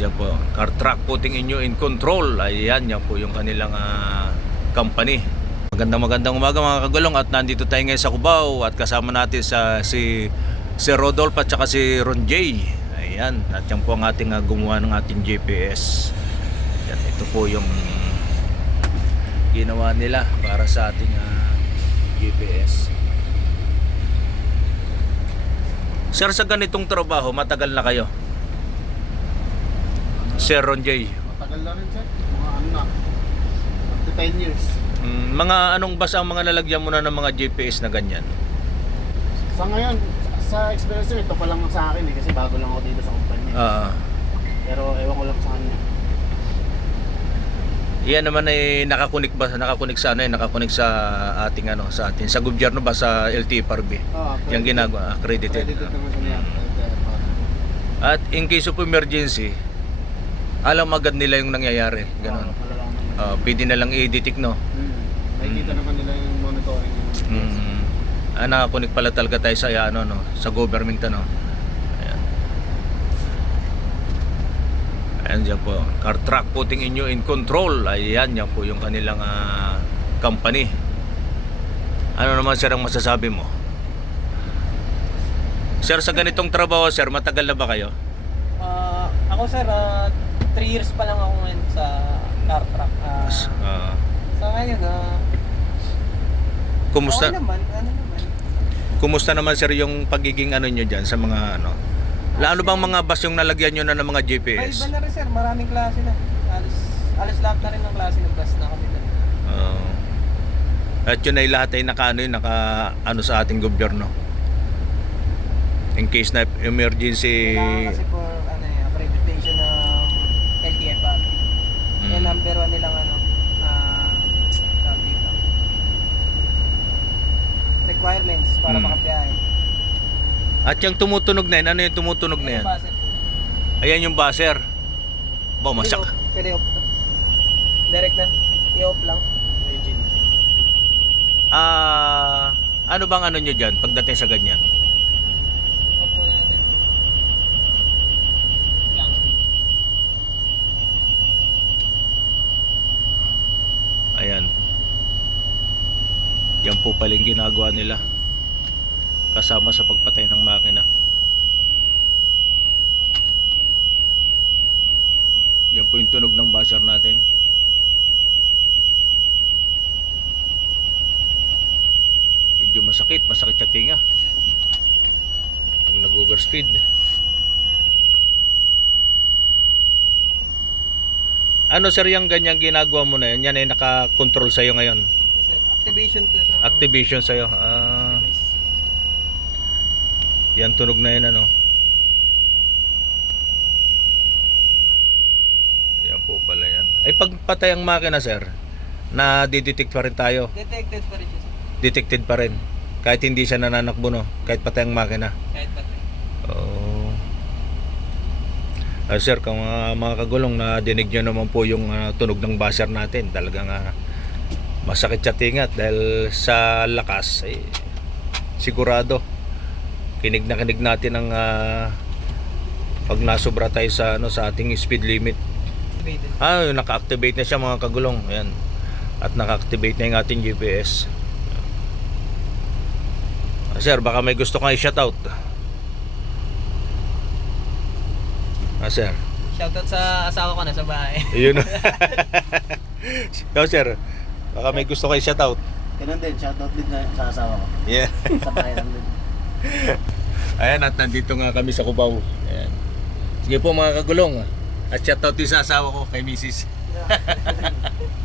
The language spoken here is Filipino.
dyan po. Car truck putting in control. Ayan, yan po yung kanilang ah, company. Magandang magandang umaga mga kagulong at nandito tayo ngayon sa Cubao at kasama natin sa si si Rodolph at saka si Ron J. Ayan, at yan po ang ating ah, gumawa ng ating GPS. Yan, ito po yung ginawa nila para sa ating ah, GPS. Sir, sa ganitong trabaho, matagal na kayo? Sir Ron J. Matagal na rin sir. Mga ano na. Up to 10 years. Mm, mga anong basa ang mga lalagyan mo na ng mga GPS na ganyan? Sa ngayon, sa experience ko, ito pa lang sa akin eh. Kasi bago lang ako dito sa kumpanya. Ah, Pero ewan ko lang sa kanya. yan naman ay nakakunik ba nakakunik sa ano eh, nakakunik sa ating ano sa atin sa gobyerno ba sa LTFRB. Oo, Yung ginagawa accredited. Accredited naman niya. At in case of emergency, alam agad nila yung nangyayari, ganun. Ah, pwede na lang i-detect no. Hmm. Nakikita naman nila yung monitoring. Mm. Ah, nakakunik pala talaga tayo sa ano no, sa government ano. Ayan. Ayan dyan po. Car truck putting in you in control. Ayan yan po yung kanilang ah, company. Ano naman sir ang masasabi mo? Sir, sa ganitong trabaho, sir, matagal na ba kayo? Ah, ako sir, 3 years pa lang ako ngayon sa car truck. Ah, Ah, sa ngayon, ah, kumusta? okay naman, ano naman. Kumusta naman sir yung pagiging ano nyo dyan sa mga ano? Lalo bang mga bus yung nalagyan nyo na ng mga Ay, GPS? iba na rin sir, maraming klase na. Alos, alos lahat na rin ng klase ng bus na kami na. Oo. at yun ay lahat ay naka ano, yun, naka ano sa ating gobyerno. In case na emergency Kailangan kasi for ano, eh, accreditation ng LTFR. Mm. Yung number one nilang ano, ah, tawag dito. requirements para Mm. makabiyahe. At yung tumutunog na yun, ano yung tumutunog na yan? Yung buzzer. Ayan yung buzzer. Ba, masak. Pwede off. Direct na. I-off lang. Engine. Ah, ano bang ano nyo dyan pagdating sa ganyan? Off muna natin. Lang. Ayan. Yan po pala yung ginagawa nila. Kasama sa pagpatay ng makina. Yan po yung tunog ng buzzer natin. Medyo masakit, masakit sa tinga. Pag nag-overspeed. Ano sir yung ganyang ginagawa mo na yan? Yan ay nakakontrol sa'yo ngayon. Activation to sa Activation sa'yo. Ah, yan tunog na yan ano. Yan po pala yan. Ay pagpatay ang makina sir, na detect pa rin tayo. Detected pa rin siya sir. Detected pa rin. Kahit hindi siya nananakbo no, kahit patay ang makina. Kahit pa Oo. Ah, sir, kung mga, mga kagulong na dinig nyo naman po yung ah, tunog ng buzzer natin, talagang ah, masakit sa tingat dahil sa lakas, eh, sigurado, kinig na kinig natin ang ah, pag nasobra tayo sa, ano, sa ating speed limit. Ah, naka-activate na siya mga kagulong. Ayan. At naka-activate na yung ating GPS. Ah, sir, baka may gusto kang i-shoutout. Ah, sir. Shoutout sa asawa ko na sa bahay. Yun. Ikaw, sir. Baka may gusto kang i-shoutout. Ganun din, shoutout din na sa asawa ko. Yeah. Sa din. Ayan, at nandito nga kami sa Cubao. Ayan. Sige po mga kagulong. At shoutout din sa asawa ko kay Mrs.